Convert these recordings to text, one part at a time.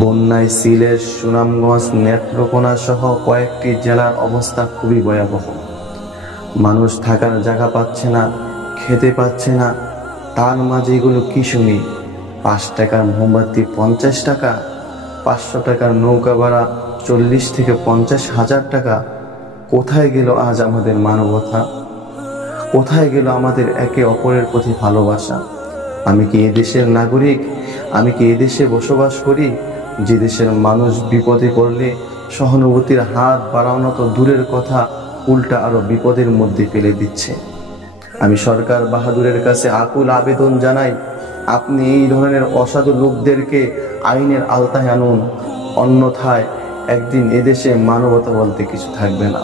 বন্যায় সিলেট, সুনামগঞ্জ, নেত্রকোনা সহ কয়েকটি জেলার অবস্থা খুবই ভয়াবহ। মানুষ থাকার জায়গা পাচ্ছে না, খেতে পাচ্ছে না। তার মাঝে এগুলো কি শুনি? 5 টাকার মোমবাতি 50 টাকা, 500 টাকার নৌকা ভাড়া 40 থেকে 50 হাজার টাকা। কোথায় গেল আজ আমাদের মানবতা? কোথায় গেল আমাদের একে অপরের প্রতি ভালোবাসা? আমি কি এ দেশের নাগরিক? আমি কি এ দেশে বসবাস করি যে দেশের মানুষ বিপদে পড়লে সহানুভূতির হাত বাড়ানো তো দূরের কথা, উল্টা আরো বিপদের মধ্যে ফেলে দিচ্ছে? আমি সরকার বাহাদুরের কাছে আকুল আবেদন জানাই, আপনি এই ধরনের অসাধু লোকদেরকে আইনের আওতায় আনুন, অন্যথায় একদিন এদেশে মানবতা বলতে কিছু থাকবে না।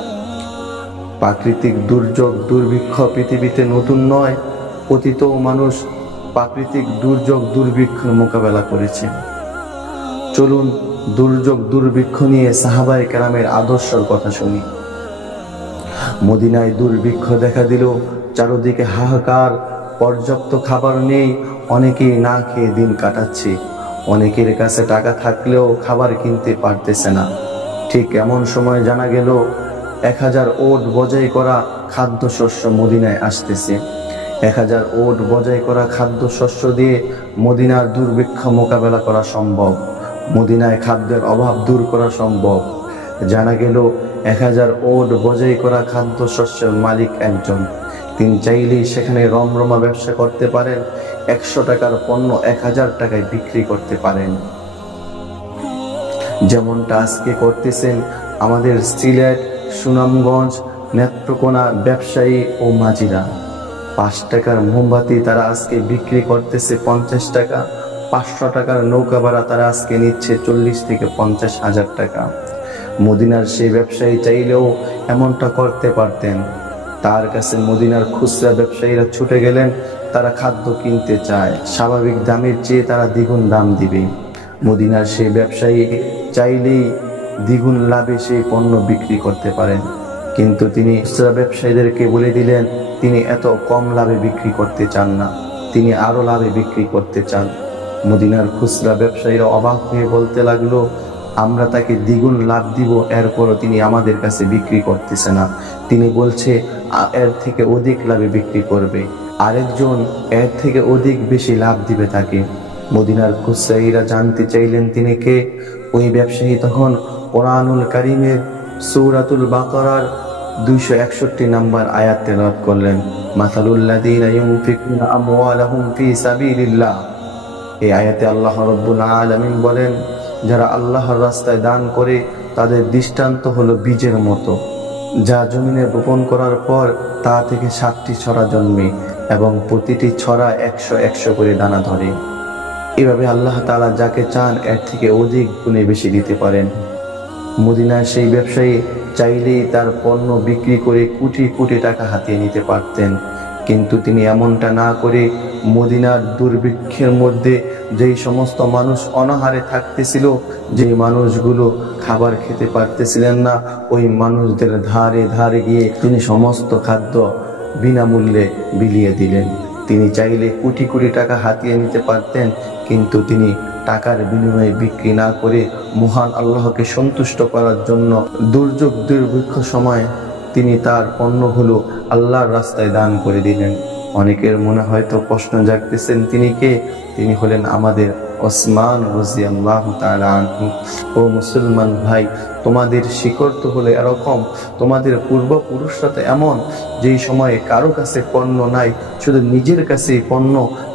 প্রাকৃতিক দুর্যোগ দুর্ভিক্ষ পৃথিবীতে নতুন নয়। অতীত মানুষ প্রাকৃতিক দুর্যোগ দুর্ভিক্ষের মোকাবেলা করেছে। চলুন দুর্যোগ দুর্ভিক্ষ নিয়ে সাহাবায়ে কেরামের আদর্শের কথা শুনি। মদিনায় দুর্ভিক্ষ দেখা দিল, চারদিকে হাহাকার, পর্যাপ্ত খাবার নেই, অনেকেই না খেয়ে দিন কাটাচ্ছে। অনেকের কাছে টাকা থাকলেও খাবার কিনতে পারতেছে না। ঠিক এমন সময় জানা গেল 1000 ওট বোঝাই করা খাদ্যশস্য মদিনায় আসতেছে। 1000 ওট বোঝাই করা খাদ্যশস্য দিয়ে মদিনার দুর্ভিক্ষ মোকাবেলা করা সম্ভব, মদিনায় খাদ্যের অভাব দূর করা সম্ভব। জানা গেল 1000 ওট বোঝাই করা খাদ্যশস্যের মালিক একজন। তিনি চাইলেই সেখানে রমরমা ব্যবসা করতে পারেন। 100 টাকার পণ্য 1000 টাকায় বিক্রি করতে পারেন, যেমনটা আজকে করতেছেন আমাদের সিলেট, সুনামগঞ্জ, নেত্রকোনা ব্যবসায়ী ও মাঝিরা। 5 টাকার মোমবাতি তারা আজকে বিক্রি করতেছে 50 টাকা, 500 টাকার নৌকা ভাড়া তারা আজকে নিচ্ছে 40 থেকে 50 হাজার টাকা। মদিনার সেই ব্যবসায়ী চাইলেও এমনটা করতে পারতেন। তার কাছে মদিনার খুচরা ব্যবসায়ীরা ছুটে গেলেন, তারা খাদ্য কিনতে চায়, স্বাভাবিক দামের চেয়ে তারা দ্বিগুণ দাম দিবে। মদিনার সেই ব্যবসায়ী চাইলেই দ্বিগুণ লাভে সেই পণ্য বিক্রি করতে পারেন, কিন্তু তিনি খুচরা ব্যবসায়ীদেরকে বলে দিলেন তিনি এত কম লাভে বিক্রি করতে চান না, তিনি আরো লাভে বিক্রি করতে চান। মদিনার খুচরা ব্যবসায়ীরা অবাক হয়ে বলতে লাগলো, আমরা তাকে দ্বিগুণ লাভ দিব, এরপরও তিনি আমাদের কাছে বিক্রি করতেছে না। তিনি বলছে এর থেকে অধিক লাভে বিক্রি করবে, আরেকজন এর থেকে অধিক বেশি লাভ দিবে তাকে। মদিনার খুচরাইরা জানতে চাইলেন তিনি কে। ওই ব্যবসায়ী তখন কোরআনুল কারীমের সূরাতুল বাকারার 261 নম্বর আয়াত তেলাওয়াত করলেন, মাসালুল্লাযীনা ইউনফিকুনা আমওয়ালাহুম ফি সাবিলিল্লাহ। এই আয়াতে আল্লাহ রাব্বুল আলামিন বলেন, যারা আল্লাহর রাস্তায় দান করে তাদের দৃষ্টান্ত হলো বীজের মতো, যা জমিনে বপন করার পর তা থেকে 7টি ছড়া জন্মে এবং প্রতিটি ছড়া 100 করে দানা ধরে। এভাবে আল্লাহ তাআলা যাকে চান এর থেকে অধিক গুণে বেশি দিতে পারেন। মদিনার সেই ব্যবসায়ী চাইলেই তার পণ্য বিক্রি করে কোটি কোটি টাকা হাতিয়ে নিতে পারতেন, কিন্তু তিনি এমনটা না করে মদিনার দুর্ভিক্ষের মধ্যে যেই সমস্ত মানুষ অনাহারে থাকতেছিল, যে মানুষগুলো খাবার খেতে পারতেছিলেন না, ওই মানুষদের ধারে ধারে গিয়ে তিনি সমস্ত খাদ্য বিনামূল্যে বিলিয়ে দিলেন। তিনি চাইলে কোটি কোটি টাকা হাতিয়ে নিতে পারতেন, কিন্তু তিনি টাকার বিনিময়ে বিক্রি না করে মহান আল্লাহকে সন্তুষ্ট করার জন্য দুর্যোগ দুর্ভিক্ষ সময় তিনি তার পণ্যগুলো আল্লাহর রাস্তায় দান করে দিলেন। অনেকের মনে হয়তো প্রশ্ন জাগতেছেন তিনি কে? তিনি হলেন আমাদের ওসমান রাদিয়াল্লাহু তাআলা আনহু। ও মুসলমান ভাই, তোমাদের শিকড় তো হলো এরকম, তোমাদের পূর্বপুরুষরা তো এমন, যেই সময়ে কারো কাছে পণ্য নাই, শুধু নিজের কাছেই পণ্য,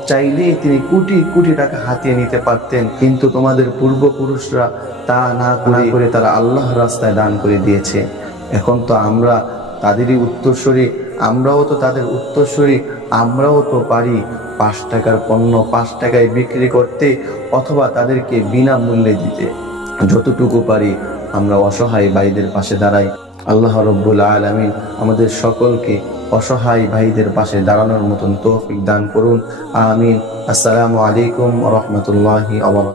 চাইলেই তিনি কোটি কোটি টাকা হাতিয়ে নিতে পারতেন, কিন্তু তোমাদের পূর্বপুরুষরা তা না করে তারা আল্লাহর রাস্তায় দান করে দিয়েছে। এখন তো আমরা তাদেরই উত্তরসূরি, আমরাও তো তাদের উত্তরসূরি, আমরাও তো পারি 5 টাকার পণ্য 5 টাকায় বিক্রি করতে, অথবা তাদেরকে বিনামূল্যে দিতে। যতটুকু পারি আমরা অসহায় ভাইদের পাশে দাঁড়াই। আল্লাহ রাব্বুল আলামিন আমাদের সকলকে অসহায় ভাইদের পাশে দাঁড়ানোর মতন তৌফিক দান করুন, আমিন। আসসালামু আলাইকুম ওয়া রাহমাতুল্লাহি ওয়া বারাকাতুহু।